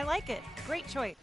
I like it. Great choice.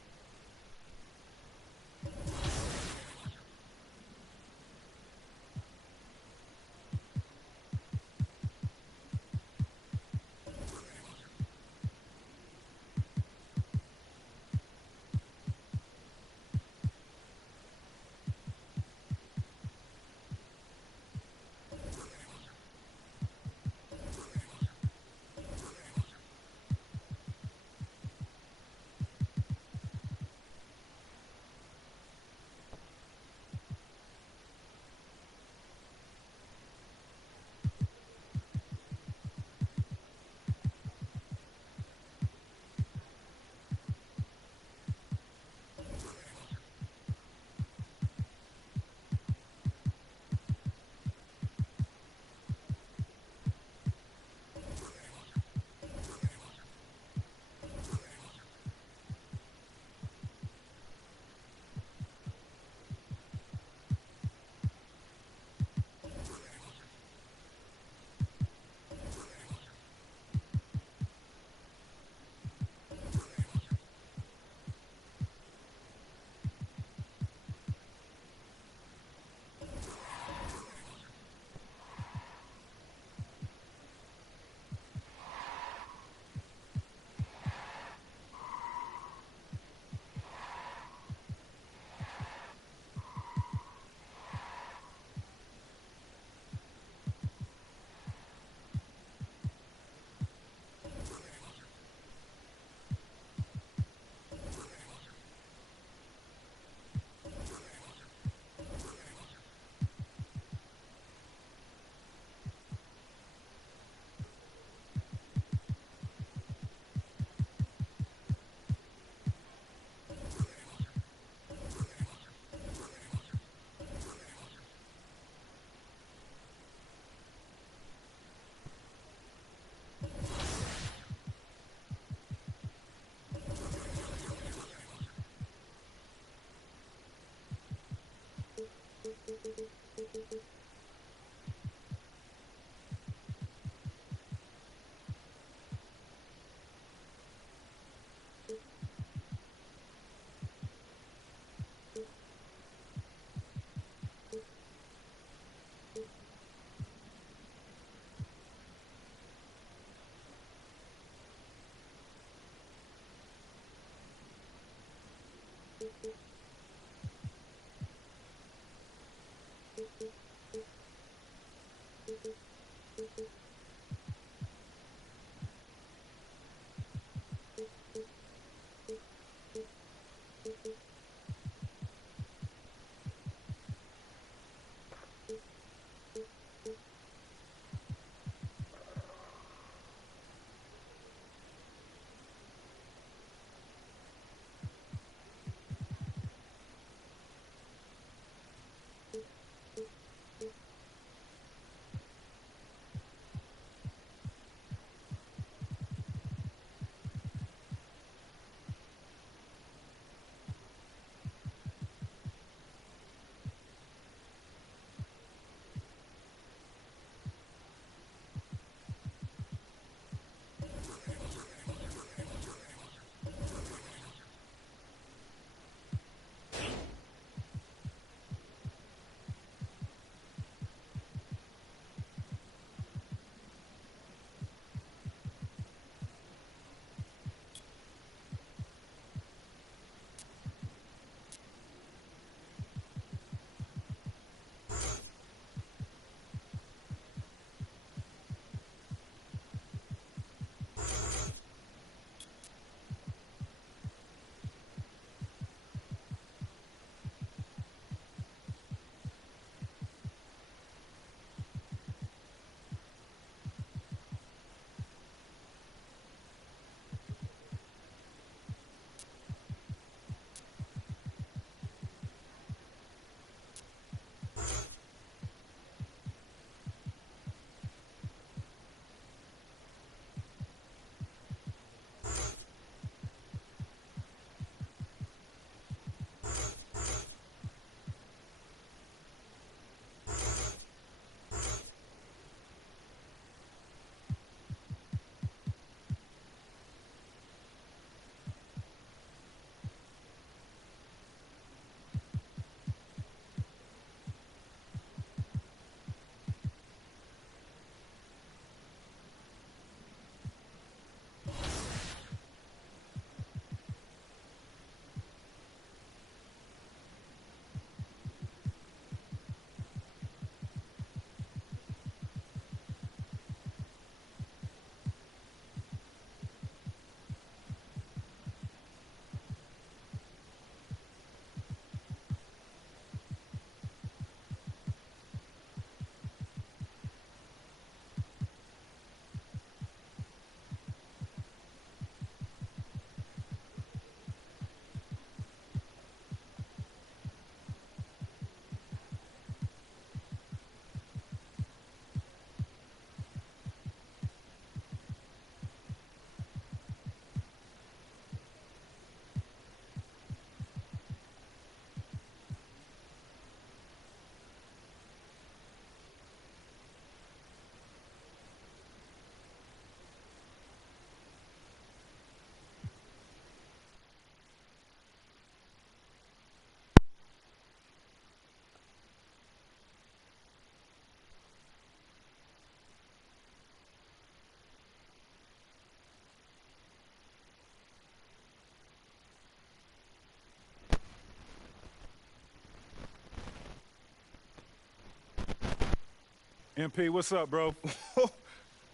MP, what's up, bro?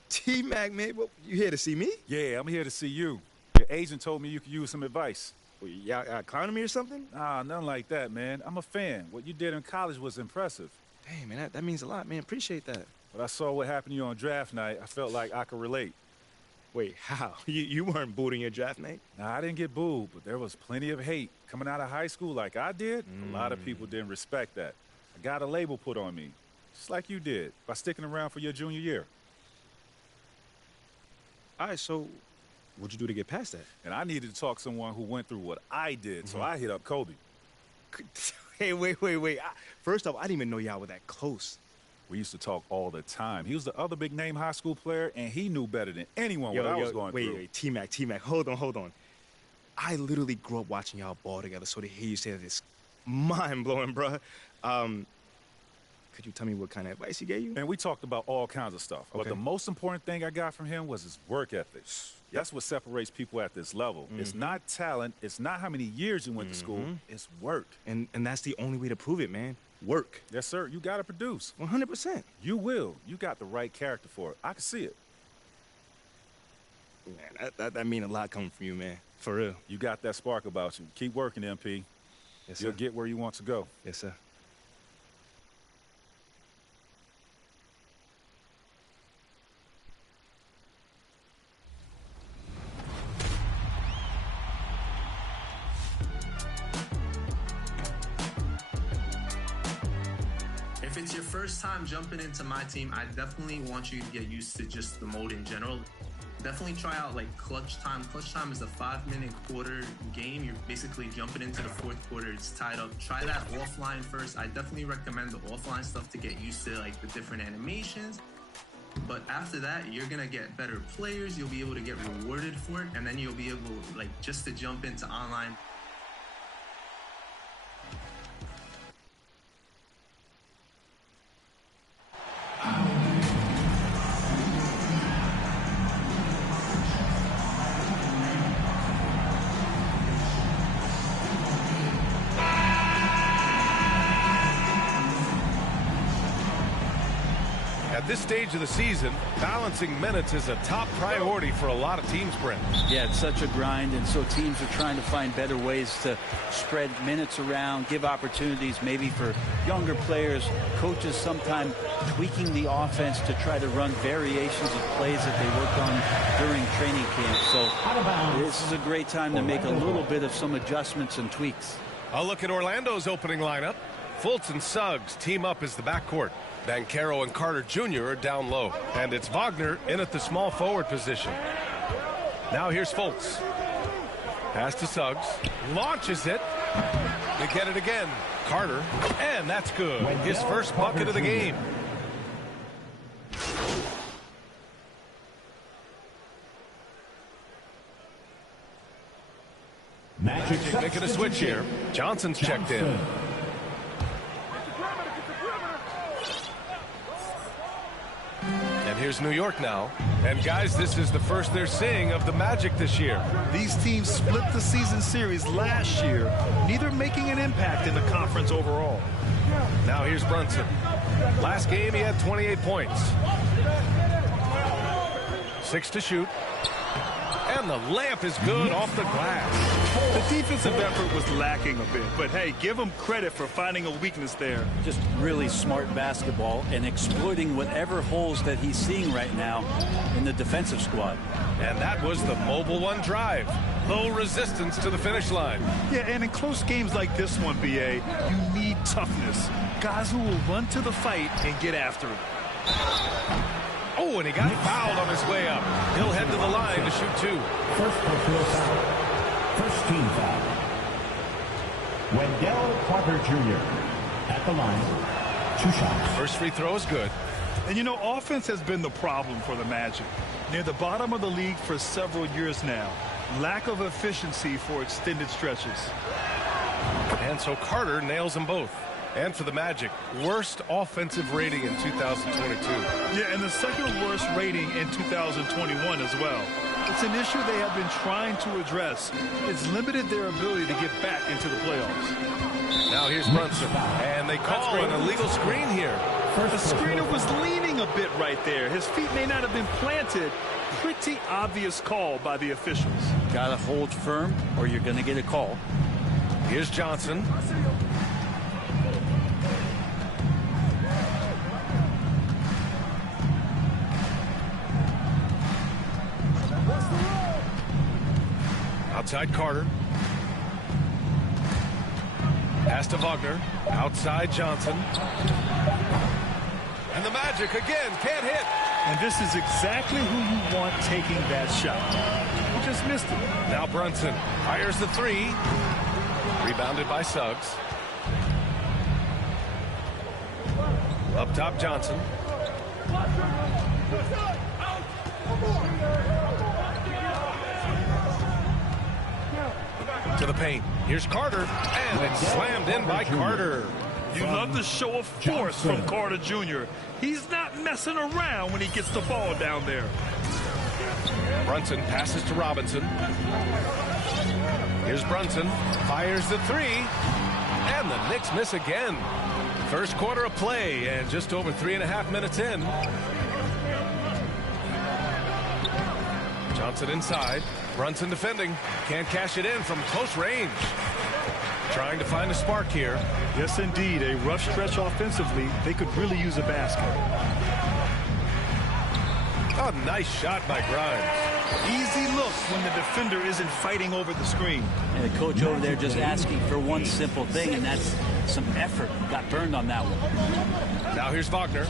T-Mac, man, well, you here to see me? Yeah, I'm here to see you. Your agent told me you could use some advice. Well, y'all clowning me or something? Nah, nothing like that, man. I'm a fan. What you did in college was impressive. Hey, man, that means a lot, man. Appreciate that. But I saw what happened to you on draft night. I felt like I could relate. Wait, how? You weren't booed in your draft night? Nah, I didn't get booed, but there was plenty of hate. Coming out of high school like I did, a lot of people didn't respect that. I got a label put on me, just like you did, by sticking around for your junior year. All right, so what'd you do to get past that? And I needed to talk to someone who went through what I did, so I hit up Kobe. Hey, wait. First off, I didn't even know y'all were that close. We used to talk all the time. He was the other big-name high school player, and he knew better than anyone what I was going through. Wait, T-Mac, hold on. I literally grew up watching y'all ball together, so to hear you say that is mind-blowing, bruh. Could you tell me what kind of advice he gave you? And we talked about all kinds of stuff. Okay. But the most important thing I got from him was his work ethic. That's what separates people at this level. It's not talent. It's not how many years you went to school. It's work. And that's the only way to prove it, man. Work. Yes, sir. You got to produce. 100%. You will. You got the right character for it. I can see it. Man, that mean a lot coming from you, man. For real. You got that spark about you. Keep working, MP. Yes, sir. You'll get where you want to go. Yes, sir. If it's your first time jumping into my team, I definitely want you to get used to just the mode in general. Definitely try out like clutch time. Clutch time is a 5-minute quarter game. You're basically jumping into the fourth quarter. It's tied up. Try that offline first. I definitely recommend the offline stuff to get used to like the different animations. But after that, you're gonna get better players. You'll be able to get rewarded for it, and then you'll be able like just to jump into online. At this stage of the season, balancing minutes is a top priority for a lot of teams, Brent. Yeah, it's such a grind, and so teams are trying to find better ways to spread minutes around, give opportunities maybe for younger players. Coaches sometimes tweaking the offense to try to run variations of plays that they worked on during training camp. So this is a great time to make a little bit of some adjustments and tweaks. I'll look at Orlando's opening lineup. Fultz and Suggs team up as the backcourt. Bancaro and Carter Jr. are down low. And it's Wagner in at the small forward position. Now here's Fultz. Pass to Suggs. Launches it. They get it again. Carter. And that's good. His first bucket of the game. Magic making a switch here. Johnson's checked in. And here's New York now. And guys, this is the first they're seeing of the Magic this year. These teams split the season series last year, neither making an impact in the conference overall. Now here's Brunson. Last game he had 28 points. 6 to shoot. And the layup is good off the glass. The defensive effort was lacking a bit, but hey, give them credit for finding a weakness there. Just really smart basketball and exploiting whatever holes that he's seeing right now in the defensive squad. And that was the mobile one drive. Low resistance to the finish line. Yeah, and in close games like this one, BA, you need toughness. Guys who will run to the fight and get after it. Oh, and he got fouled on his way up. He'll head to the line to shoot 2. First personal foul. First team foul. Wendell Carter Jr. at the line. 2 shots. First free throw is good. And you know, offense has been the problem for the Magic. Near the bottom of the league for several years now. Lack of efficiency for extended stretches. And so Carter nails them both. And for the Magic, worst offensive rating in 2022. Yeah, and the second worst rating in 2021 as well. It's an issue they have been trying to address. It's limited their ability to get back into the playoffs. Now here's Brunson. And they call an illegal screen here. The screener was leaning a bit right there. His feet may not have been planted. Pretty obvious call by the officials. Got to hold firm or you're going to get a call. Here's Johnson. Outside Carter. Pass to Wagner. Outside Johnson. And the Magic again can't hit. And this is exactly who you want taking that shot. He just missed it. Now Brunson fires the three. Rebounded by Suggs. Up top Johnson. To the paint. Here's Carter. And it's slammed in by Carter. You love the show of force from Carter Jr. He's not messing around when he gets the ball down there. Brunson passes to Robinson. Here's Brunson. Fires the three. And the Knicks miss again. First quarter of play and just over 3.5 minutes in. Johnson inside. Brunson defending. Can't cash it in from close range. Trying to find a spark here. Yes, indeed. A rough stretch offensively. They could really use a basket. Oh, nice shot by Grimes. Easy look when the defender isn't fighting over the screen. And the coach over there just asking for one simple thing, and that's some effort. Got burned on that one. Now here's Wagner.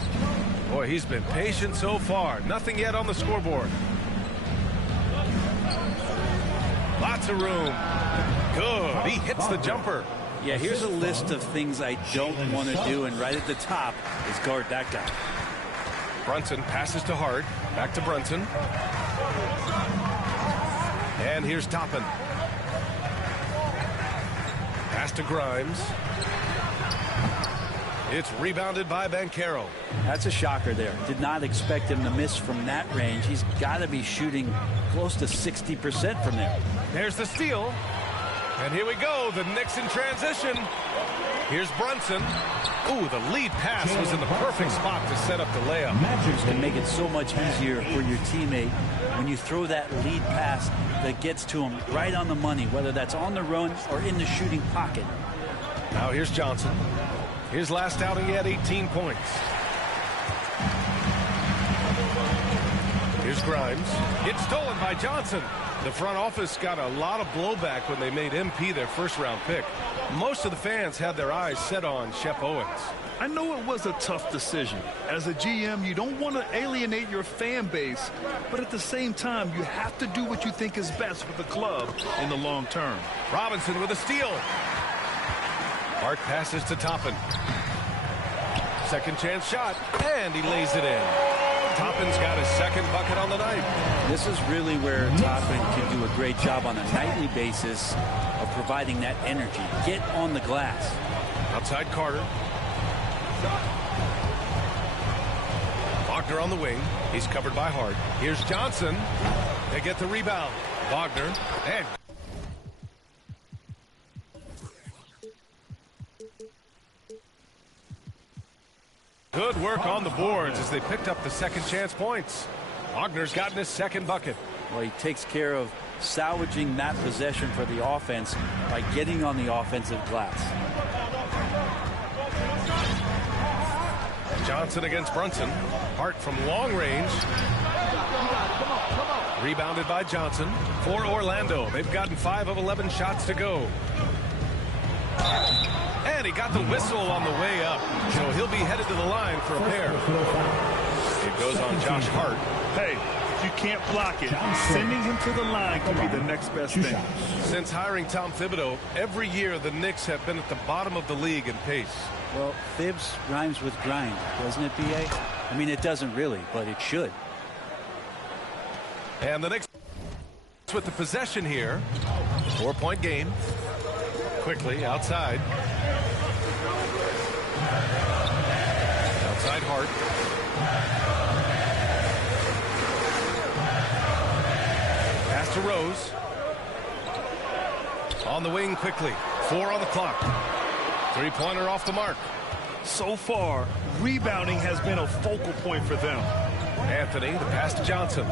Boy, he's been patient so far. Nothing yet on the scoreboard. Lots of room. Good. He hits the jumper. Yeah, here's a list of things I don't want to do, and right at the top is guard that guy. Brunson passes to Hart. Back to Brunson. And here's Toppin. Pass to Grimes. It's rebounded by Bancaro. That's a shocker there. Did not expect him to miss from that range. He's got to be shooting close to 60% from there. There's the steal. And here we go. The Knicks in transition. Here's Brunson. Ooh, the lead pass was in the perfect spot to set up the layup. Can make it so much easier for your teammate when you throw that lead pass that gets to him right on the money, whether that's on the run or in the shooting pocket. Now here's Johnson. His last outing, he had 18 points. Here's Grimes. It's stolen by Johnson. The front office got a lot of blowback when they made MP their first-round pick. Most of the fans had their eyes set on Shep Owens. I know it was a tough decision. As a GM, you don't want to alienate your fan base, but at the same time, you have to do what you think is best for the club in the long term. Robinson with a steal. Hart passes to Toppin. Second chance shot, and he lays it in. Toppin's got his second bucket on the night. This is really where Toppin can do a great job on a nightly basis of providing that energy. Get on the glass. Outside Carter. Wagner on the wing. He's covered by Hart. Here's Johnson. They get the rebound. Wagner and good work on the boards as they picked up the second chance points. Wagner's gotten his second bucket. Well, he takes care of salvaging that possession for the offense by getting on the offensive glass. Johnson against Brunson. Hart from long range. Rebounded by Johnson. For Orlando, they've gotten 5 of 11 shots to go. And he got the whistle on the way up, so he'll be headed to the line for a pair. It goes on Josh Hart. Hey, if you can't block it, sending him to the line can be the next best thing. Since hiring Tom Thibodeau, every year the Knicks have been at the bottom of the league in pace. Well, Fibs rhymes with grind, doesn't it, B.A.? I mean, it doesn't really, but it should. And the Knicks with the possession here. 4-point game. Quickly outside. Outside Hart. Pass to Rose. On the wing quickly. 4 on the clock. Three-pointer off the mark. So far, rebounding has been a focal point for them. Anthony, the pass to Johnson.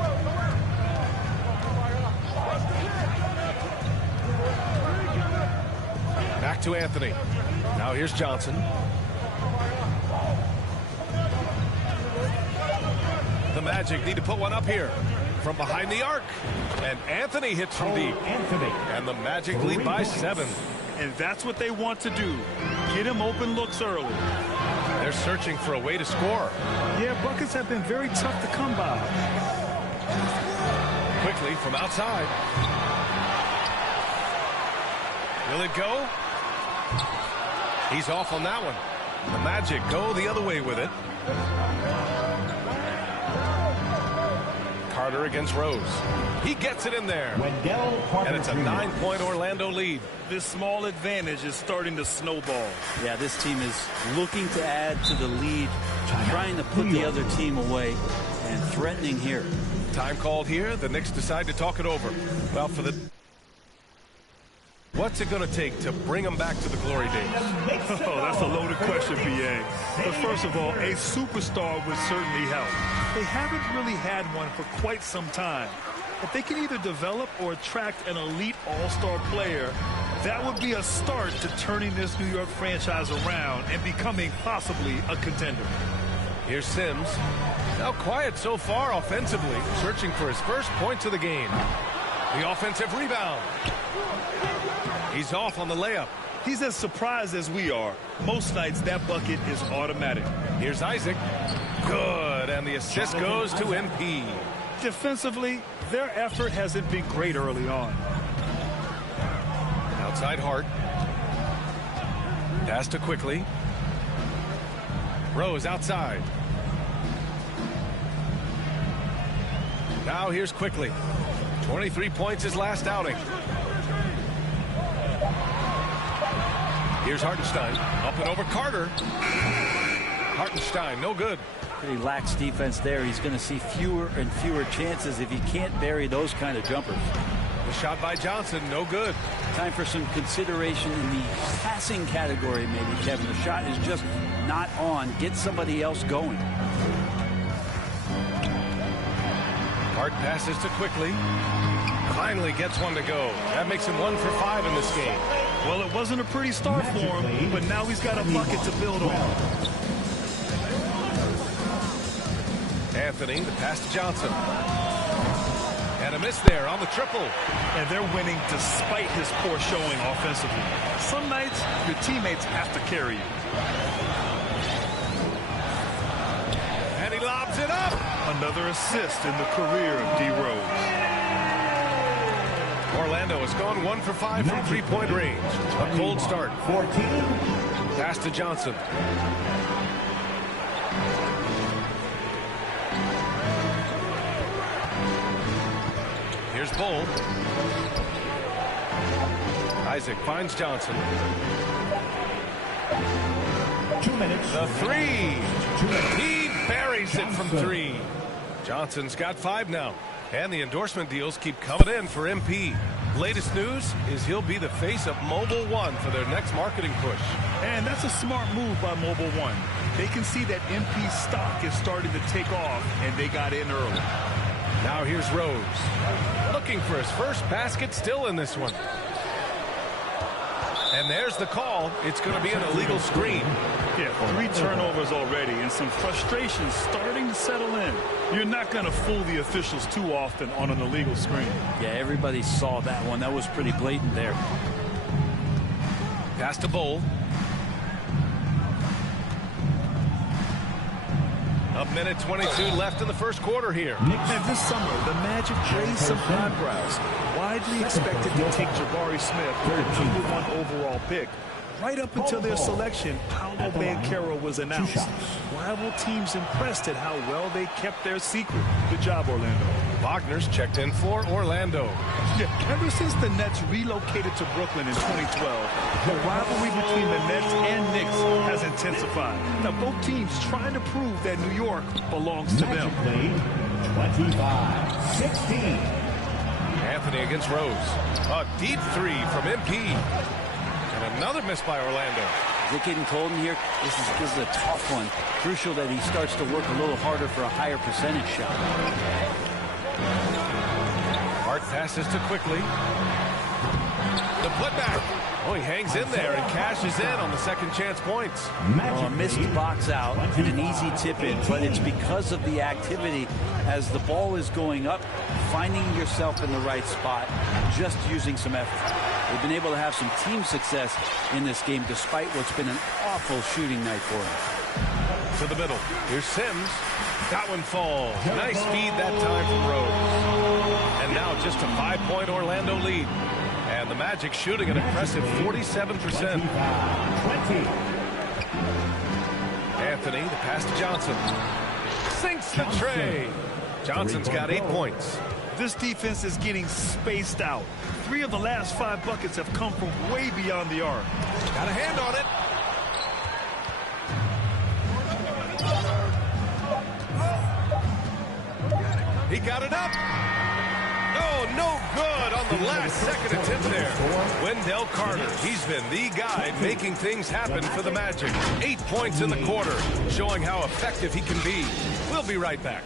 Back to Anthony. Now here's Johnson. The Magic need to put one up here from behind the arc. And Anthony hits from deep. And the Magic lead by 7. And that's what they want to do. Get him open looks early. They're searching for a way to score. Yeah, buckets have been very tough to come by. Quickly from outside. Will it go? He's off on that one. The Magic go the other way with it. Carter against Rose. He gets it in there. And it's a 9-point Orlando lead. This small advantage is starting to snowball. Yeah, this team is looking to add to the lead, trying to put the other team away, and threatening here. Time called here. The Knicks decide to talk it over. Well, what's it going to take to bring them back to the glory days? Oh, that's a loaded question, B.A. But first of all, a superstar would certainly help. They haven't really had one for quite some time. If they can either develop or attract an elite all-star player, that would be a start to turning this New York franchise around and becoming possibly a contender. Here's Sims. Now quiet so far offensively, searching for his first points of the game. The offensive rebound. He's off on the layup. He's as surprised as we are. Most nights that bucket is automatic. Here's Isaac. Good, and the assist goes to MP. Defensively, their effort hasn't been great early on. Outside Hart. Pass to Quickly. Rose outside. Now here's Quickly. 23 points his last outing. Here's Hartenstein. Up and over Carter. Hartenstein, no good. Pretty lax defense there. He's going to see fewer and fewer chances if he can't bury those kind of jumpers. The shot by Johnson, no good. Time for some consideration in the passing category, maybe, Kevin. The shot is just not on. Get somebody else going. Hart passes to Quickly. Finally gets one to go. That makes him 1 for 5 in this game. Well, it wasn't a pretty start for him, but now he's got a bucket to build on. Anthony, the pass to Johnson. And a miss there on the triple. And they're winning despite his poor showing offensively. Some nights, your teammates have to carry you. And he lobs it up. Another assist in the career of D. Rose. Orlando has gone 1 for 5 from three-point range. A cold start. 14. Pass to Johnson. Here's Bull. Isaac finds Johnson. 2 minutes. The three. He buries it from 3. Johnson's got 5 now. And the endorsement deals keep coming in for MP. Latest news is he'll be the face of Mobile One for their next marketing push. And that's a smart move by Mobile One. They can see that MP's stock is starting to take off, and they got in early. Now here's Rose. Looking for his first basket, still in this one. And there's the call. It's going to be an illegal screen. Yeah, 3 turnovers already and some frustration starting to settle in. You're not going to fool the officials too often on an illegal screen. Yeah, everybody saw that one. That was pretty blatant there. Pass to Bull. A minute 22 left in the first quarter here. And this summer, the Magic raised some eyebrows. Widely expected to take Jabari Smith, the #1 overall pick. Right up until their selection, Paolo Mycareer was announced. Rival teams impressed at how well they kept their secret. Good job, Orlando. Wagner's checked in for Orlando. Yeah, ever since the Nets relocated to Brooklyn in 2012, the rivalry between the Nets and Knicks has intensified. Now, both teams trying to prove that New York belongs to them. 25-16. Anthony against Rose. A deep 3 from MP. And another miss by Orlando. Is it getting cold in here? This is a tough one. Crucial that he starts to work a little harder for a higher percentage shot. Hart passes to Quickly. The putback. Oh, he hangs in there and cashes in on the second chance points. Well, a missed box out and an easy tip in, but it's because of the activity as the ball is going up, finding yourself in the right spot, just using some effort. They've been able to have some team success in this game despite what's been an awful shooting night for them. To the middle. Here's Sims. That one falls. Nice feed that time from Rose. And now just a 5-point Orlando lead. And the Magic shooting an impressive 47%. 20. Anthony, the pass to Johnson. Sinks the tray. Johnson's got 8 points. This defense is getting spaced out. 3 of the last 5 buckets have come from way beyond the arc. Got a hand on it. He got it up. Oh, no good on the last second attempt there. Wendell Carter, he's been the guy making things happen for the Magic. 8 points in the quarter, showing how effective he can be. We'll be right back.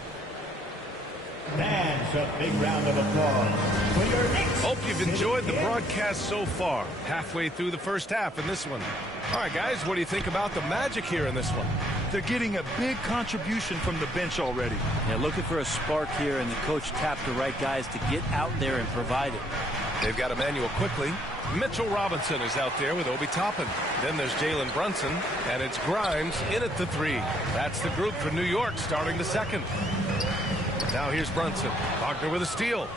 That's a big round of applause for your next. Hope you've enjoyed the broadcast so far. Halfway through the first half in this one. All right, guys, what do you think about the Magic here in this one? They're getting a big contribution from the bench already. Yeah, looking for a spark here, and the coach tapped the right guys to get out there and provide it. They've got Emmanuel Quickly. Mitchell Robinson is out there with Obi Toppin. Then there's Jalen Brunson, and it's Grimes in at the 3. That's the group for New York starting the second. Now here's Brunson. Wagner with a steal.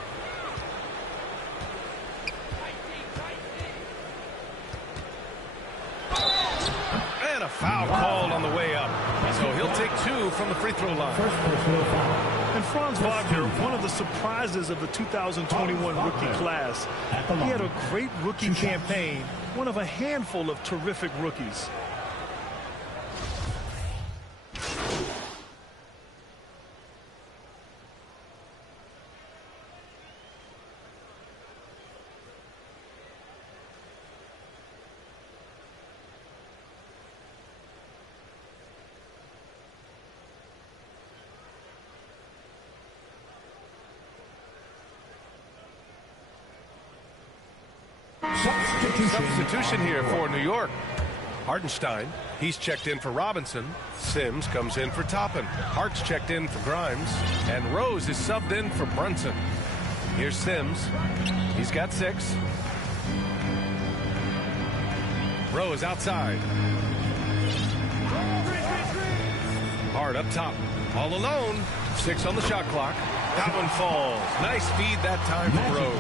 And a foul called on the way up. So he'll take 2 from the free throw line. First personal foul. And Franz Wagner, one of the surprises of the 2021 rookie class. He had a great rookie campaign, one of a handful of terrific rookies. Substitution here for New York. Hartenstein, he's checked in for Robinson. Sims comes in for Toppin. Hart's checked in for Grimes. And Rose is subbed in for Brunson. Here's Sims. He's got 6. Rose outside. Hart up top. All alone. 6 on the shot clock. That one falls. Nice feed that time from Rose.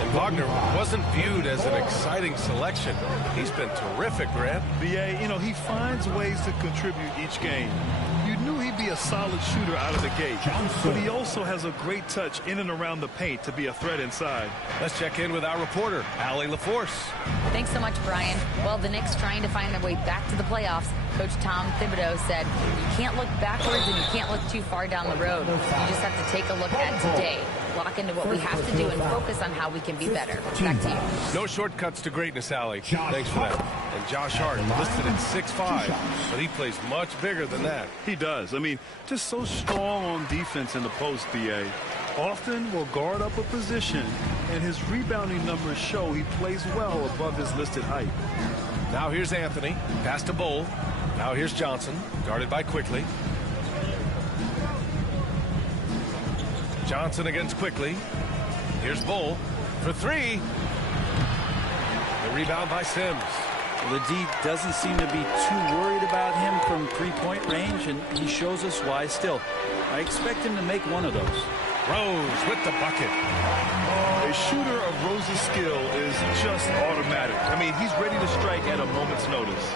And Wagner wasn't viewed as an exciting selection. He's been terrific, Grant. BA, you know, he finds ways to contribute each game. You knew he'd be a solid shooter out of the gate, but he also has a great touch in and around the paint to be a threat inside. Let's check in with our reporter, Allie LaForce. Thanks so much, Brian. Well, the Knicks trying to find their way back to the playoffs. Coach Tom Thibodeau said, you can't look backwards and you can't look too far down the road. You just have to take a look at today, lock into what we have to do, and focus on how we can be better. Back to you. No shortcuts to greatness, Allie. Thanks for that. And Josh Hart listed at 6'5", but he plays much bigger than that. He does. I mean, just so strong on defense in the post, BA. Often will guard up a position, and his rebounding numbers show he plays well above his listed height. Now here's Anthony. Pass to Bull. Now here's Johnson. Guarded by Quickly. Johnson against Quickly. Here's Bull for 3. The rebound by Sims. Well, the D doesn't seem to be too worried about him from three-point range, and he shows us why still. I expect him to make one of those. Rose with the bucket. A shooter of Rose's skill is just automatic. I mean, he's ready to strike at a moment's notice.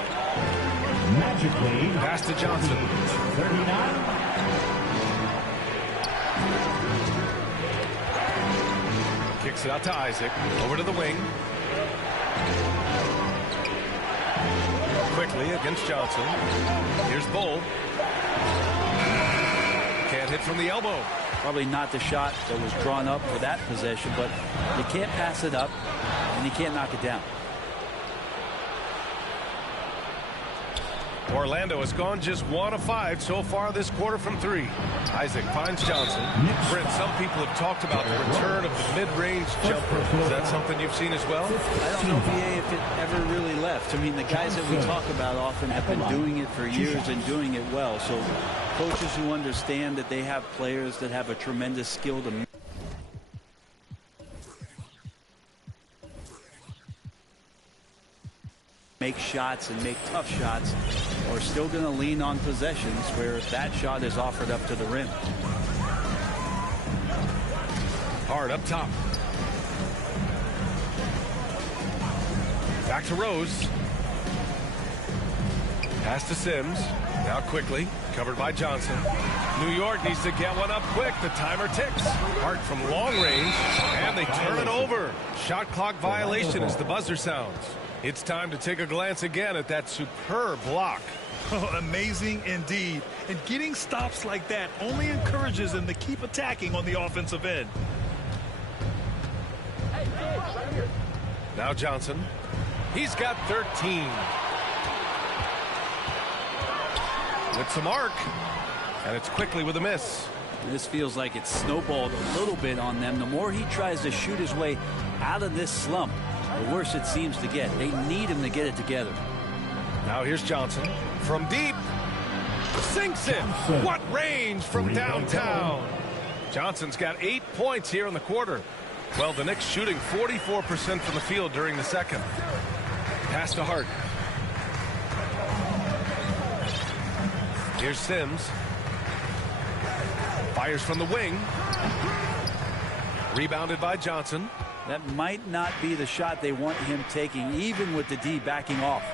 Magically, Pass to Johnson. 39. Kicks it out to Isaac. Over to the wing. Quickly against Johnson. Here's Bull. Can't hit from the elbow. Probably not the shot that was drawn up for that possession, but you can't pass it up, and you can't knock it down. Orlando has gone just 1 of 5 so far this quarter from 3. Isaac finds Johnson. Brent, some people have talked about the return of the mid-range jumper. Is that something you've seen as well? I don't know, VA, if it ever really left. I mean, the guys that we talk about often have been doing it for years and doing it well. So coaches who understand that they have players that have a tremendous skill to make shots and make tough shots, or still going to lean on possessions where that shot is offered up to the rim. Hard up top. Back to Rose. Pass to Sims. Now quickly. Covered by Johnson. New York needs to get one up quick. The timer ticks. Hart from long range. And they turn it over. Shot clock violation as the buzzer sounds. It's time to take a glance again at that superb block. Oh, amazing indeed. And getting stops like that only encourages them to keep attacking on the offensive end. Now Johnson. He's got 13. With some arc. And it's quickly with a miss. This feels like it's snowballed a little bit on them. The more he tries to shoot his way out of this slump, the worse it seems to get. They need him to get it together. Now here's Johnson from deep. Sinks it. What range from downtown. Johnson's got 8 points here in the quarter. Well, the Knicks shooting 44% from the field during the second. Pass to Hart. Here's Sims. Fires from the wing. Rebounded by Johnson. That might not be the shot they want him taking, even with the D backing off.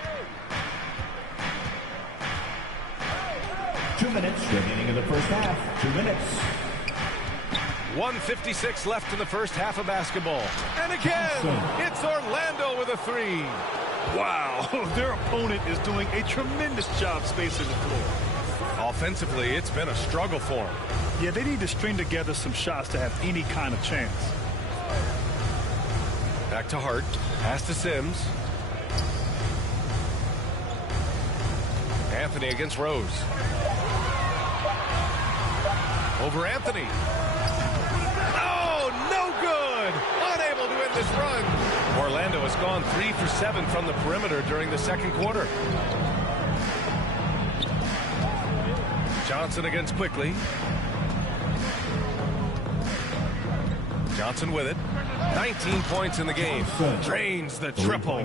2 minutes remaining in the first half. 2 minutes. 1:56 left in the first half of basketball. And again, it's Orlando with a 3. Wow, their opponent is doing a tremendous job spacing the floor. Offensively, it's been a struggle for them. Yeah, they need to string together some shots to have any kind of chance. Back to Hart. Pass to Sims. Anthony against Rose. Over Anthony. Oh, no good. Unable to end this run. Orlando has gone 3 for 7 from the perimeter during the second quarter. Johnson against Quickly. Johnson with it. 19 points in the game. Drains the triple.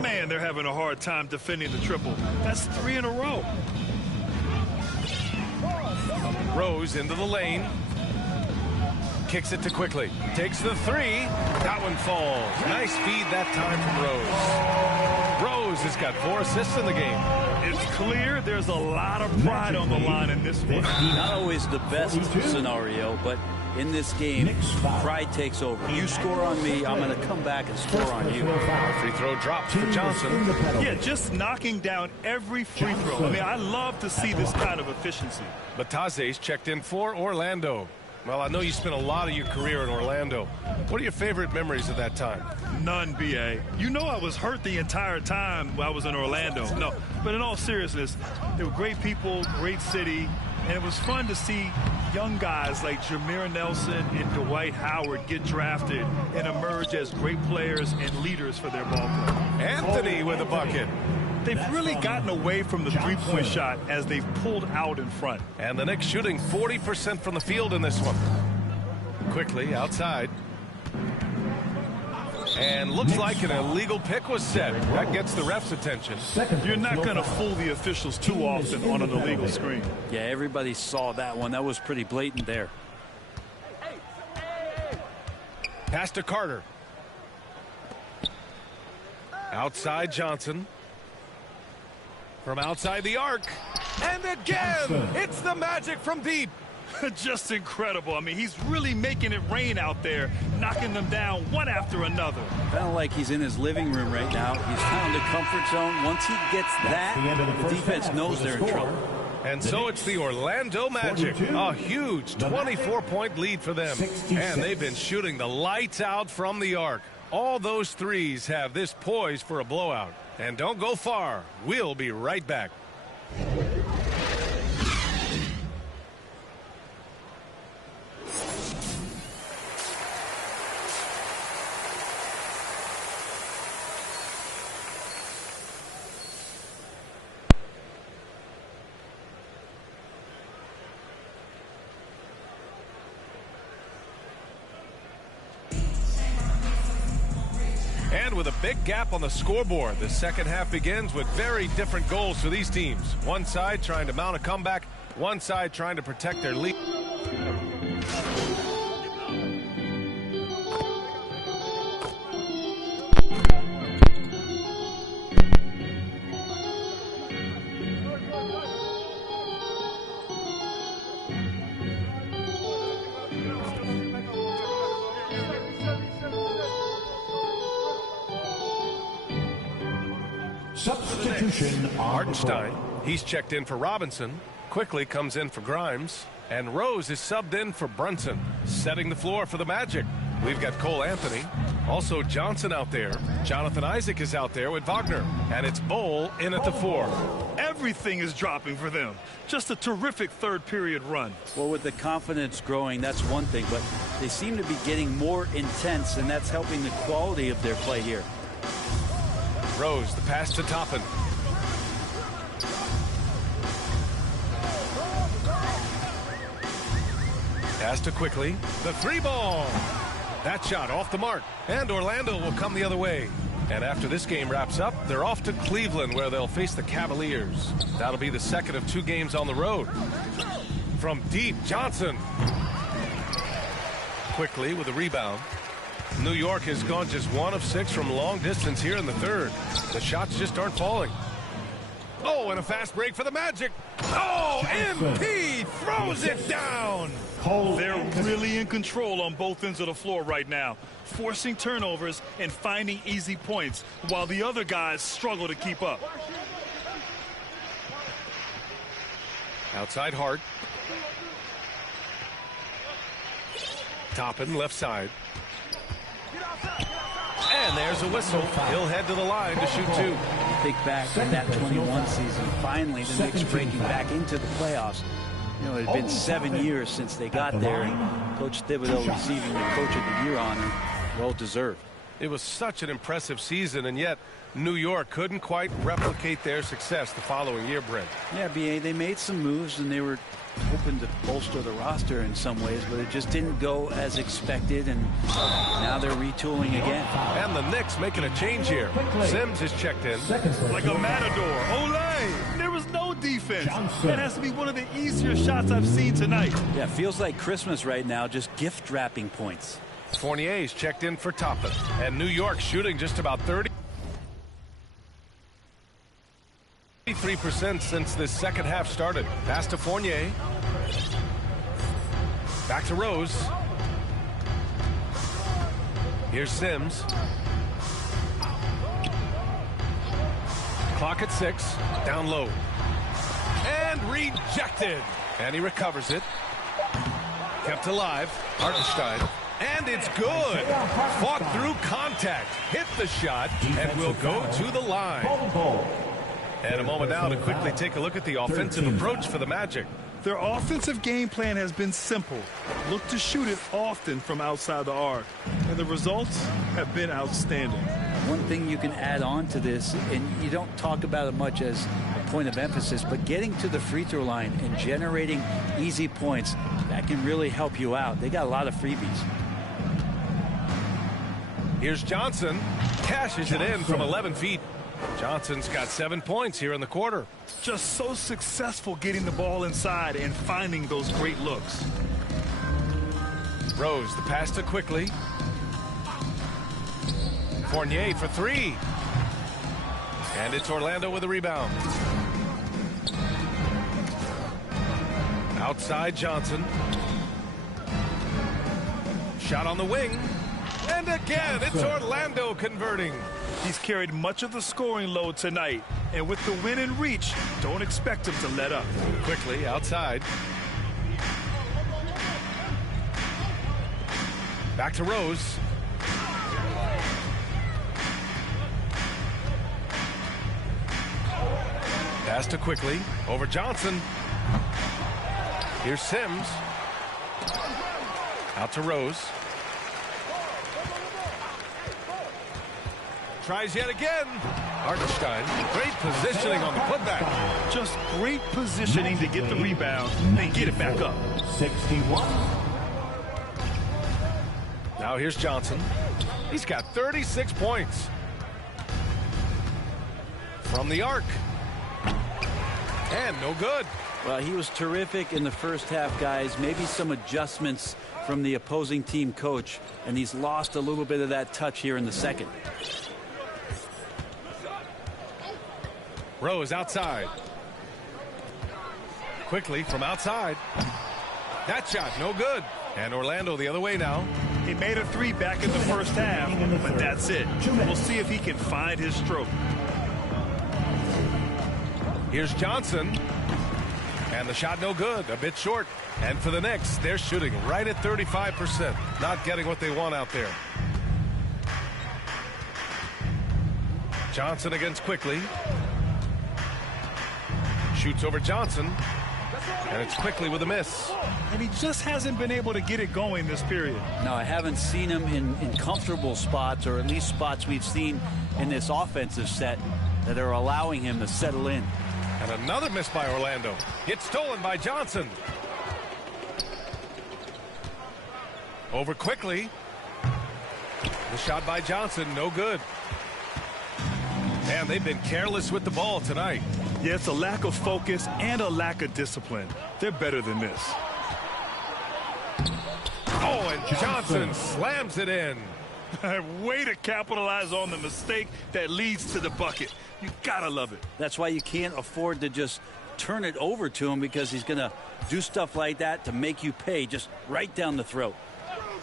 Man, they're having a hard time defending the triple. That's 3 in a row. Rose into the lane. Kicks it to Quickly. Takes the 3. That one falls. Nice feed that time from Rose. Rose has got 4 assists in the game. It's clear there's a lot of pride on the line in this one. Not always the best scenario, but in this game, pride takes over. You score on me, I'm going to come back and score on you. Free throw drops for Johnson. Yeah, just knocking down every free throw. I mean, I love to see this kind of efficiency. Bataze's checked in for Orlando. Well, I know you spent a lot of your career in Orlando. What are your favorite memories of that time? None, B.A. You know I was hurt the entire time I was in Orlando. No, but in all seriousness, they were great people, great city, and it was fun to see young guys like Jameer Nelson and Dwight Howard get drafted and emerge as great players and leaders for their ball club. Anthony with a bucket. They've really gotten away from the three-point shot as they've pulled out in front. And the Knicks shooting 40% from the field in this one. Quickly outside. And looks like an illegal pick was set. That gets the ref's attention. You're not going to fool the officials too often on an illegal screen. Yeah, everybody saw that one. That was pretty blatant there. Pass to Carter. Outside Johnson. From outside the arc. And again, it's the Magic from deep. Just incredible. I mean, he's really making it rain out there, knocking them down one after another. Kind of like he's in his living room right now. He's found a comfort zone. Once he gets that, the defense knows they're in trouble. And so it's the Orlando Magic. A huge 24-point lead for them. And they've been shooting the lights out from the arc. All those threes have this poised for a blowout. And don't go far. We'll be right back. And with a big gap on the scoreboard, the second half begins with very different goals for these teams. One side trying to mount a comeback, one side trying to protect their lead. Substitution on Hartenstein, he's checked in for Robinson. Quickly comes in for Grimes. And Rose is subbed in for Brunson. Setting the floor for the Magic. We've got Cole Anthony. Also Johnson out there. Jonathan Isaac is out there with Wagner. And it's Bowl in at the 4. Everything is dropping for them. Just a terrific third period run. Well, with the confidence growing, that's one thing, but they seem to be getting more intense, and that's helping the quality of their play here. Rose, the pass to Toppin. Pass to Quickly. The 3-ball. That shot off the mark. And Orlando will come the other way. And after this game wraps up, they're off to Cleveland, where they'll face the Cavaliers. That'll be the second of 2 games on the road. From deep, Johnson. Quickly with a rebound. New York has gone just 1 of 6 from long distance here in the third. The shots just aren't falling. Oh, and a fast break for the Magic. Oh, MP throws it down. They're really in control on both ends of the floor right now, forcing turnovers and finding easy points while the other guys struggle to keep up. Outside Hart. Toppin left side. And there's a whistle. He'll head to the line to shoot 2. Think back to that 21 season. Finally, the Knicks breaking back into the playoffs. You know, it had been 7 years since they got there, and Coach Thibodeau receiving the Coach of the Year honor. Well deserved. It was such an impressive season, and yet New York couldn't quite replicate their success the following year, Brent. Yeah, B.A., they made some moves, and they were hoping to bolster the roster in some ways, but it just didn't go as expected, and now they're retooling again. And the Knicks making a change here. Sims is checked in. Like a matador. Olay! There was no defense. That has to be one of the easier shots I've seen tonight. Yeah, feels like Christmas right now, just gift wrapping points. Fournier's checked in for Toppin. And New York shooting just about 33% since this second half started. Pass to Fournier. Back to Rose. Here's Sims. Clock at 6. Down low. And rejected. And he recovers it. Kept alive. Hartenstein. And it's good. Fought through contact. Hit the shot. And will go to the line. And a moment now to quickly take a look at the offensive approach for the Magic. Their offensive game plan has been simple. Look to shoot it often from outside the arc. And the results have been outstanding. One thing you can add on to this, and you don't talk about it much as a point of emphasis, but getting to the free throw line and generating easy points, that can really help you out. They got a lot of freebies. Here's Johnson. Cashes it in from 11 feet. Johnson's got 7 points here in the quarter. Just so successful getting the ball inside and finding those great looks. Rose, the pass to Quickly. Fournier for 3. And it's Orlando with a rebound. Outside Johnson. Shot on the wing. And again, it's Orlando converting. He's carried much of the scoring load tonight. And with the win in reach, don't expect him to let up. Quickly outside. Back to Rose. Pass to Quickly. Over Johnson. Here's Sims. Out to Rose. Tries yet again. Hartenstein. Great positioning on the putback. Just great positioning to get the rebound and get it back up. 61. Now here's Johnson. He's got 36 points. From the arc. And no good. Well, he was terrific in the first half, guys. Maybe some adjustments from the opposing team coach, and he's lost a little bit of that touch here in the second. Rose outside. Quickly from outside. That shot no good. And Orlando the other way now. He made a three back in the first half, but that's it. We'll see if he can find his stroke. Here's Johnson. And the shot no good. A bit short. And for the Knicks, they're shooting right at 35%. Not getting what they want out there. Johnson against Quickly. Shoots over Johnson. And it's Quickly with a miss. And he just hasn't been able to get it going this period. No, I haven't seen him in comfortable spots, or at least spots we've seen in this offensive set that are allowing him to settle in. And another miss by Orlando. It's stolen by Johnson. Over Quickly. The shot by Johnson, no good. And they've been careless with the ball tonight. Yeah, it's a lack of focus and a lack of discipline. They're better than this. Oh, and Johnson slams it in. Way to capitalize on the mistake that leads to the bucket. You gotta love it. That's why you can't afford to just turn it over to him, because he's going to do stuff like that to make you pay just right down the throat.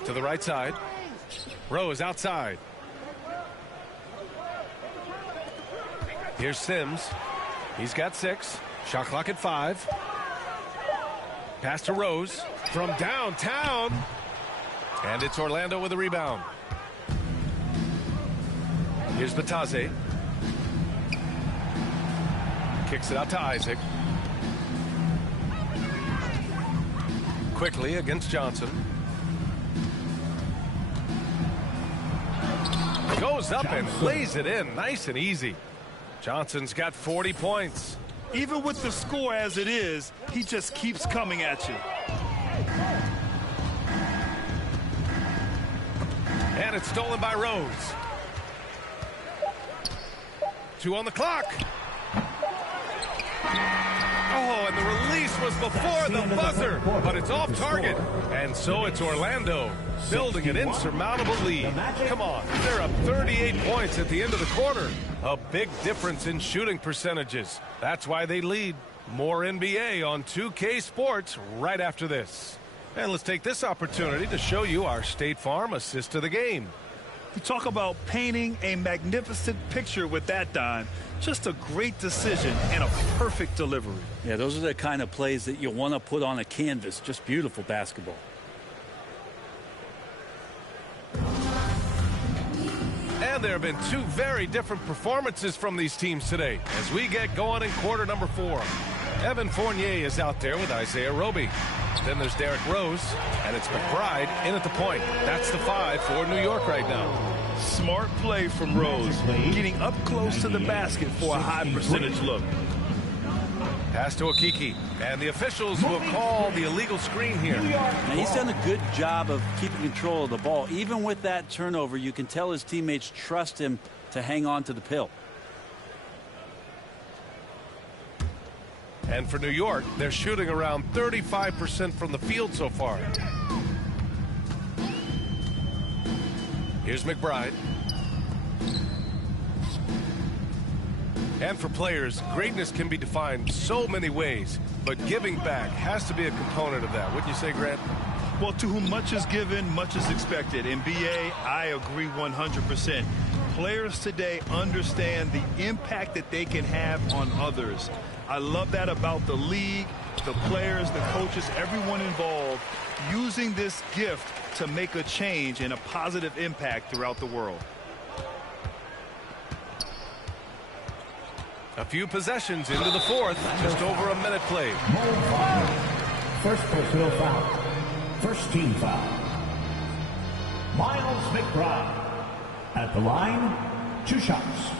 To the right side. Rose outside. Here's Sims. He's got 6. Shot clock at 5. Pass to Rose from downtown. And it's Orlando with a rebound. Here's Batase. Kicks it out to Isaac. Quickly against Johnson. Goes up and lays it in nice and easy. Johnson's got 40 points. Even with the score as it is, he just keeps coming at you. And it's stolen by Rose. 2 on the clock. Oh, and the release was before the buzzer, but it's off target. And so it's Orlando building an insurmountable lead. Come on, they're up 38 points at the end of the quarter. A big difference in shooting percentages. That's why they lead. More NBA on 2K Sports right after this. And let's take this opportunity to show you our State Farm assist to the game. You talk about painting a magnificent picture with that dime. Just a great decision and a perfect delivery. Yeah, those are the kind of plays that you want to put on a canvas. Just beautiful basketball. And there have been 2 very different performances from these teams today as we get going in quarter number 4. Evan Fournier is out there with Isaiah Roby. Then there's Derrick Rose, and it's McBride in at the point. That's the 5 for New York right now. Smart play from Rose, getting up close to the basket for a high percentage look. Pass to Okiki, and the officials will call the illegal screen here. Now, he's done a good job of keeping control of the ball. Even with that turnover, you can tell his teammates trust him to hang on to the pill. And for New York, they're shooting around 35% from the field so far. Here's McBride. And for players, greatness can be defined so many ways, but giving back has to be a component of that. Wouldn't you say, Grant? Well, to whom much is given, much is expected. In BA, I agree 100%. Players today understand the impact that they can have on others. I love that about the league, the players, the coaches, everyone involved, using this gift to make a change and a positive impact throughout the world. A few possessions into the fourth, just over a minute played. First personal foul. First team foul. Miles McBride. At the line, 2 shots.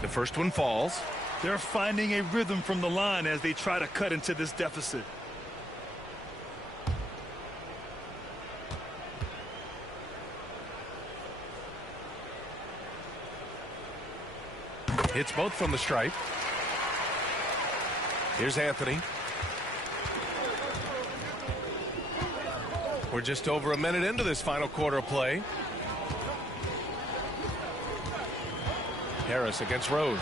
The first one falls. They're finding a rhythm from the line as they try to cut into this deficit. Hits both from the stripe. Here's Anthony. We're just over a minute into this final quarter of play. Harris against Rose.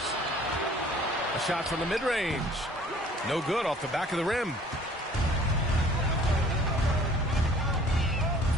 A shot from the mid-range. No good, off the back of the rim.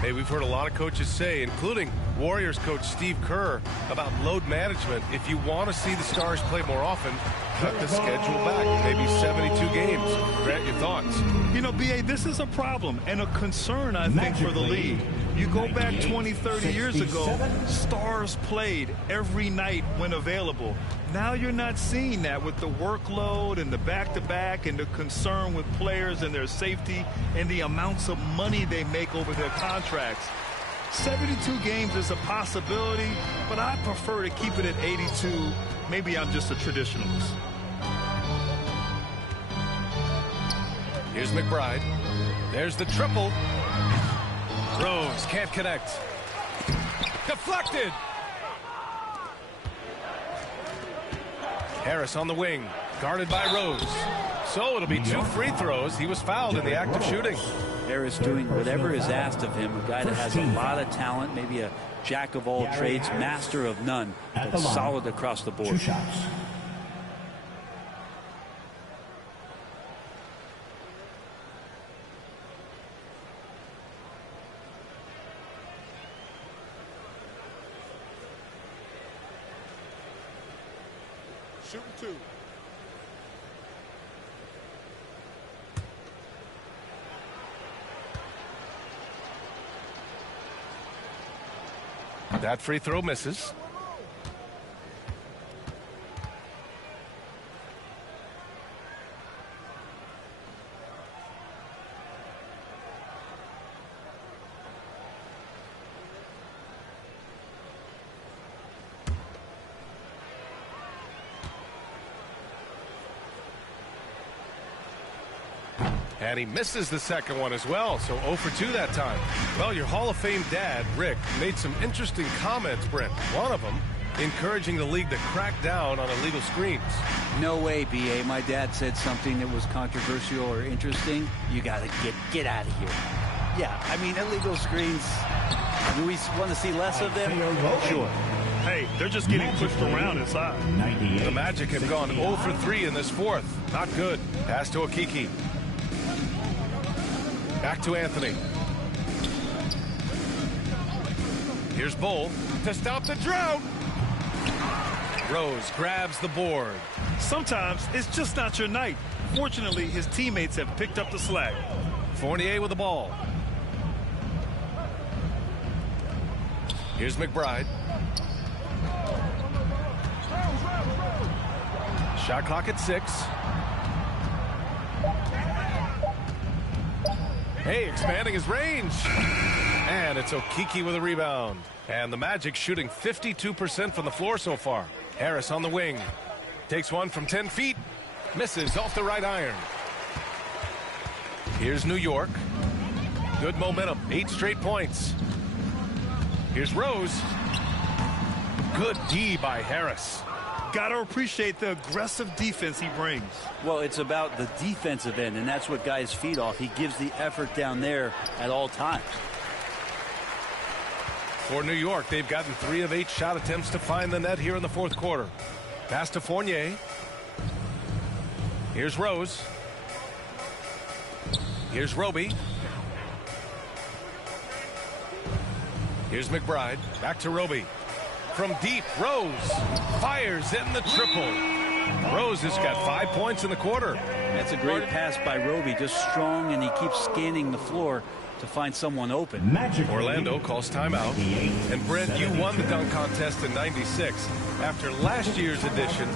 Hey, we've heard a lot of coaches say, including Warriors coach Steve Kerr, about load management. If you want to see the Stars play more often, cut the schedule back, maybe 72 games. Grant, your thoughts? You know, B.A., this is a problem and a concern, I think, for the league. You go back 20, 30 years ago, Stars played every night when available. Now you're not seeing that with the workload and the back-to-back and the concern with players and their safety and the amounts of money they make over their contracts. 72 games is a possibility, but I prefer to keep it at 82. Maybe I'm just a traditionalist. Here's McBride. There's the triple. Rose can't connect. Deflected. Harris on the wing, guarded by Rose. So it'll be 2 free throws. He was fouled in the act of shooting. Harris doing whatever is asked of him. A guy that has a lot of talent, maybe a jack of all trades, master of none, but solid across the board. 2 shots. Shooting 2. That free throw misses. And he misses the second one as well, so 0 for 2 that time. Well, your Hall of Fame dad, Rick, made some interesting comments, Brent. One of them encouraging the league to crack down on illegal screens. No way, B.A. My dad said something that was controversial or interesting. You got to get out of here. Yeah, I mean, illegal screens, do we want to see less of them? Sure. Hey, they're just getting pushed around inside. The Magic have gone 0 for 3 in this fourth. Not good. Pass to Okiki. Back to Anthony. Here's Bull to stop the drought. Rose grabs the board. Sometimes it's just not your night. Fortunately, his teammates have picked up the slack. Fournier with the ball. Here's McBride. Shot clock at 6. Hey, expanding his range. And it's Okiki with a rebound. And the Magic shooting 52% from the floor so far. Harris on the wing. Takes one from 10 feet. Misses off the right iron. Here's New York. Good momentum. 8 straight points. Here's Rose. Good D by Harris. Gotta appreciate the aggressive defense he brings. Well, it's about the defensive end, and that's what guys feed off. He gives the effort down there at all times. For New York, they've gotten 3 of 8 shot attempts to find the net here in the fourth quarter. Pass to Fournier. Here's Rose. Here's Roby. Here's McBride. Back to Roby. From deep, Rose fires in the triple. Rose has got 5 points in the quarter. That's a great pass by Roby, just strong, and he keeps scanning the floor to find someone open. Orlando calls timeout. And Brent, you won the dunk contest in '96. After last year's edition,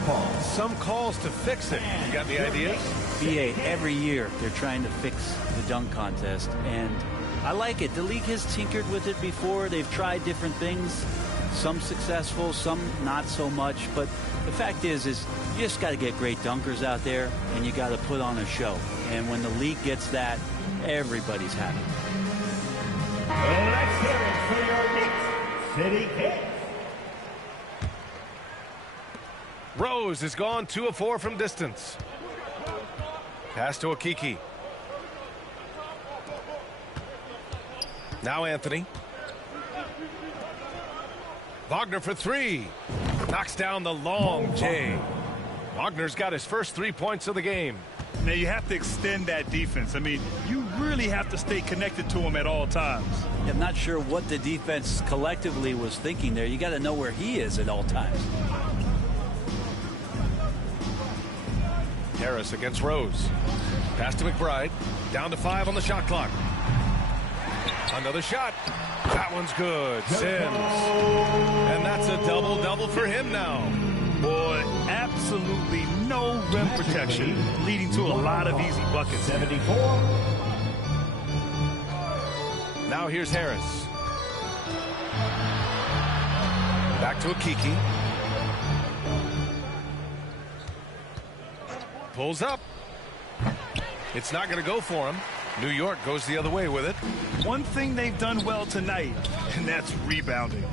some calls to fix it. You got the ideas? BA, every year they're trying to fix the dunk contest, and I like it. The league has tinkered with it before. They've tried different things, some successful, some not so much, but the fact is you just got to get great dunkers out there, and you got to put on a show. And when the league gets that, everybody's happy. Let's hear it for your Knicks City Kicks. Rose has gone 2 of 4 from distance. Pass to Okiki. Now Anthony. Wagner for 3. Knocks down the long J. Wagner's got his first 3 points of the game. Now, you have to extend that defense. I mean, you really have to stay connected to him at all times. I'm not sure what the defense collectively was thinking there. You got to know where he is at all times. Harris against Rose. Pass to McBride. Down to 5 on the shot clock. Another shot. That one's good. Sims. And that's a double-double for him now. Boy, absolutely no rim protection, leading to a lot of easy buckets. 74. Now here's Harris. Back to Okiki. Pulls up. It's not going to go for him. New York goes the other way with it. One thing they've done well tonight, and that's rebounding.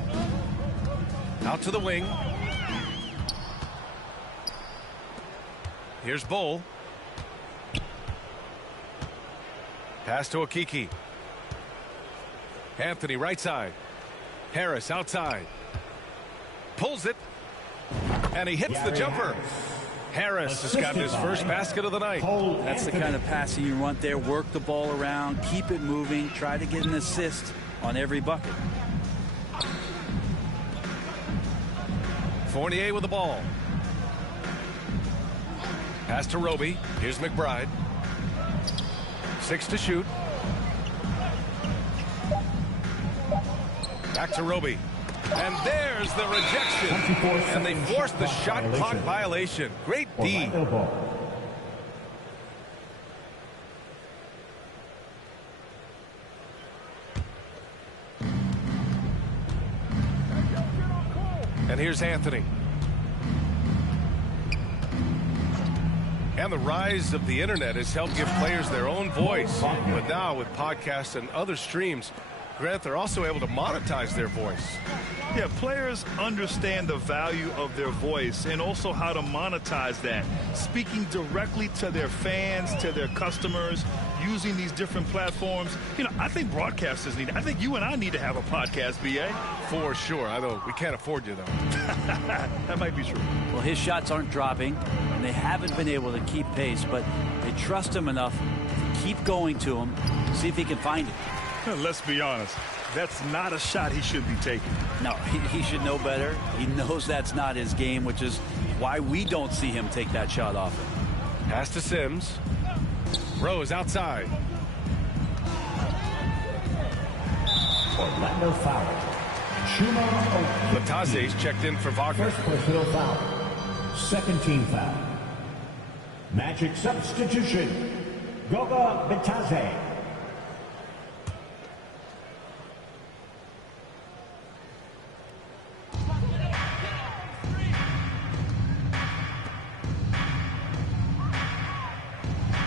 Out to the wing. Here's Bull. Pass to Okiki. Anthony right side. Harris outside. Pulls it. And he hits the jumper. Harris has got his first basket of the night. That's the kind of passing you want there. Work the ball around, keep it moving, try to get an assist on every bucket. Fournier with the ball. Pass to Roby. Here's McBride. 6 to shoot. Back to Roby. And there's the rejection. And they forced the shot clock violation. Great D. And here's Anthony. And the rise of the internet has helped give players their own voice. But now with podcasts and other streams, Grant, they're also able to monetize their voice. Yeah, players understand the value of their voice and also how to monetize that. Speaking directly to their fans, to their customers, using these different platforms. You know, I think broadcasters need it. I think you and I need to have a podcast, BA. For sure. Although we can't afford you, though. That might be true. Well, his shots aren't dropping, and they haven't been able to keep pace, but they trust him enough to keep going to him, see if he can find it. Let's be honest. That's not a shot he should be taking. No, he should know better. He knows that's not his game, which is why we don't see him take that shot often. Pass to Sims. Rose outside. Orlando foul. Bataze's checked in for Wagner. First personal foul. Second team foul. Magic substitution. Goga Bataze.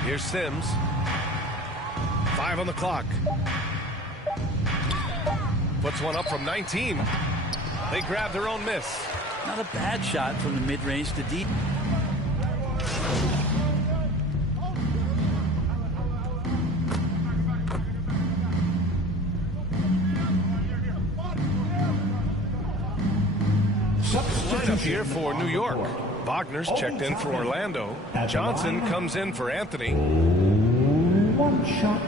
Here's Sims. 5 on the clock. Puts one up from 19. They grab their own miss. Not a bad shot from the mid-range to deep. Lineup here for New York. Wagner's checked in for Orlando. Johnson comes in for Anthony. One shot.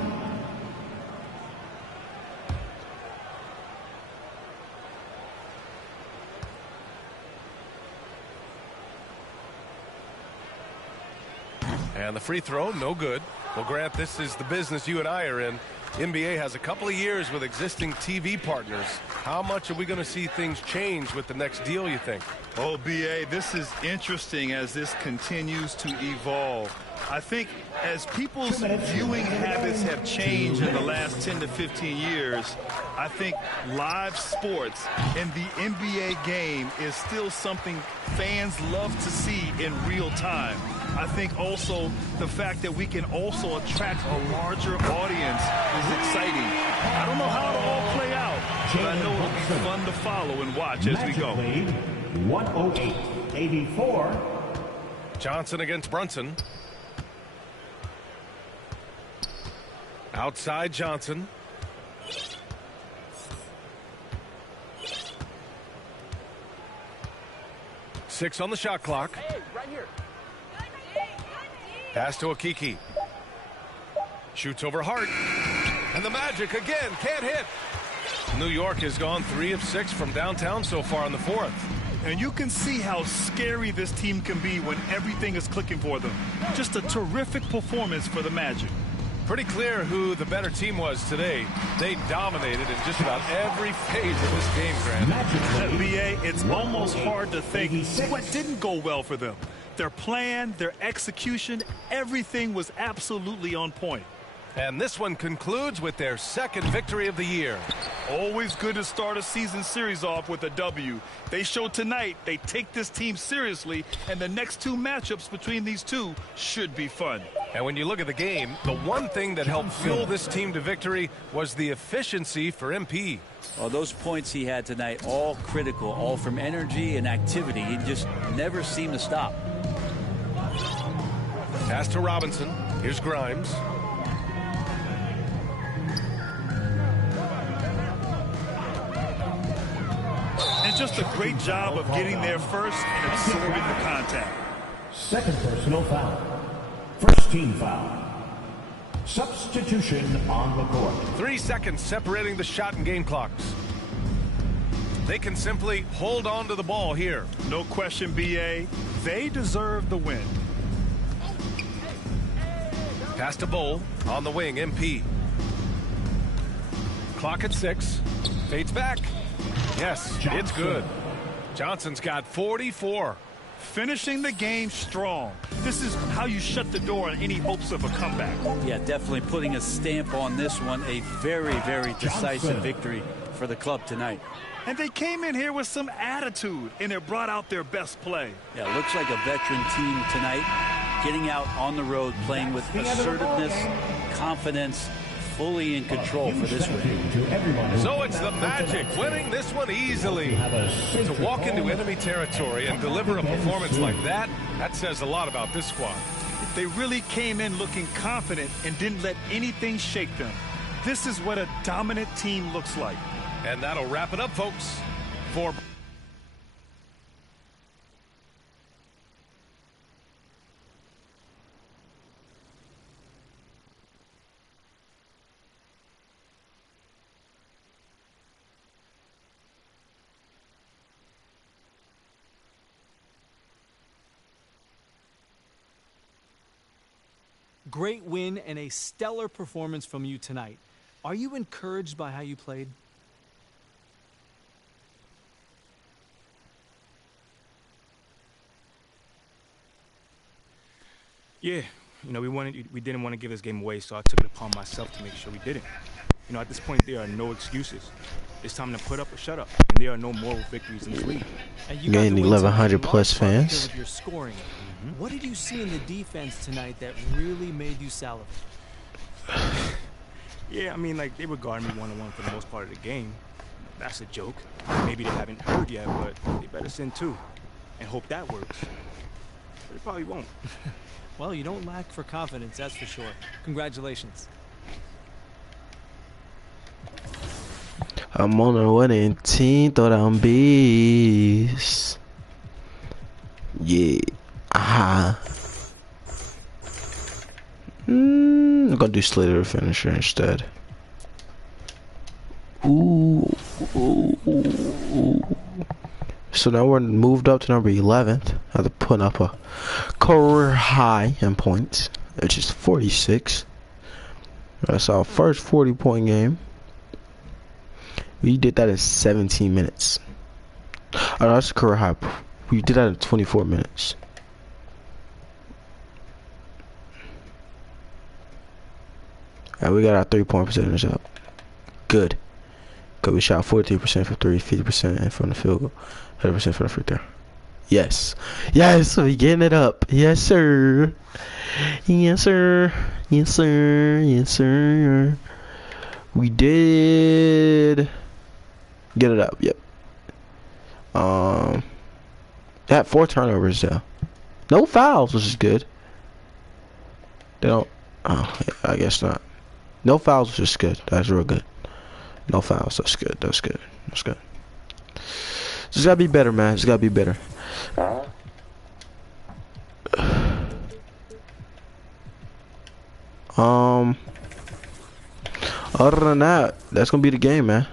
And the free throw, no good. Well, Grant, this is the business you and I are in. NBA has a couple of years with existing TV partners. How much are we going to see things change with the next deal, you think? Oh, B.A., this is interesting as this continues to evolve. I think as people's viewing habits have changed in the last 10 to 15 years, I think live sports in the NBA game is still something fans love to see in real time. I think also the fact that we can also attract a larger audience is exciting. I don't know how it'll all play out, but I know it'll be fun to follow and watch as we go. 108-84. Johnson against Brunson. Outside Johnson. Six on the shot clock. Right here. Pass to Okiki. Shoots over Hart. And the Magic again can't hit. New York has gone 3 of 6 from downtown so far in the fourth. And you can see how scary this team can be when everything is clicking for them. Just a terrific performance for the Magic. Pretty clear who the better team was today. They dominated in just about every phase of this game, Grant. B.A., it's almost hard to think what didn't go well for them. Their plan, their execution, everything was absolutely on point. And this one concludes with their second victory of the year. Always good to start a season series off with a W. They showed tonight they take this team seriously, and the next 2 matchups between these two should be fun. And when you look at the game, the one thing that helped fuel this team to victory was the efficiency for MP. Well, those points he had tonight, all critical, all from energy and activity. He just never seemed to stop. Pass to Robinson. Here's Grimes. And just a great job of getting there first and absorbing the contact. Second personal foul. First team foul. Substitution on the court. 3 seconds separating the shot and game clocks. They can simply hold on to the ball here. No question, B.A. They deserve the win. Pass to Bowl on the wing, MP. Clock at 6. Fades back. Yes, it's good. Johnson's got 44. Finishing the game strong. This is how you shut the door on any hopes of a comeback. Yeah, definitely putting a stamp on this one. A very, very decisive victory for the club tonight. And they came in here with some attitude, and they brought out their best play. Yeah, looks like a veteran team tonight. Getting out on the road, playing with assertiveness, confidence, fully in control for this win. So it's the Magic winning this one easily. To walk into enemy territory and deliver a performance like that, that says a lot about this squad. They really came in looking confident and didn't let anything shake them. This is what a dominant team looks like. And that'll wrap it up, folks. For Great win and a stellar performance from you tonight. Are you encouraged by how you played? Yeah, you know, we didn't want to give this game away, so I took it upon myself to make sure we didn't. You know, at this point, there are no excuses. It's time to put up or shut up, and there are no moral victories in this league. You gained 1,100 plus fans. Your scoring. What did you see in the defense tonight that really made you salivate? Yeah, I mean, like, they were guarding me one-on-one for the most part of the game. That's a joke. Maybe they haven't heard yet, but they better send 2 and hope that works. But it probably won't. Well, you don't lack for confidence, that's for sure. Congratulations. I'm on a winning team, thought I'm beast. Yeah. Aha. I'm gonna do Slater finisher instead. Ooh. So now we're moved up to number 11. Had to put up a career high in points, which is 46. That's our first 40-point game. We did that in 17 minutes. Oh, that's a career high. We did that in 24 minutes. And we got our 3-point percentage up. Good. Because we shot 43% for 3, 50% from the field goal, 100% from the free throw. Yes. Yes, we getting it up. Yes, sir. Yes, sir. Yes, sir. Yes, sir. We did get it up. Yep. They had 4 turnovers though. No fouls, which is good. They don't. Oh, yeah, I guess not. No fouls, which is good. That's real good. No fouls. That's good. That's good. That's good. Just gotta be better, man. Just gotta be better. Other than that, that's gonna be the game, man.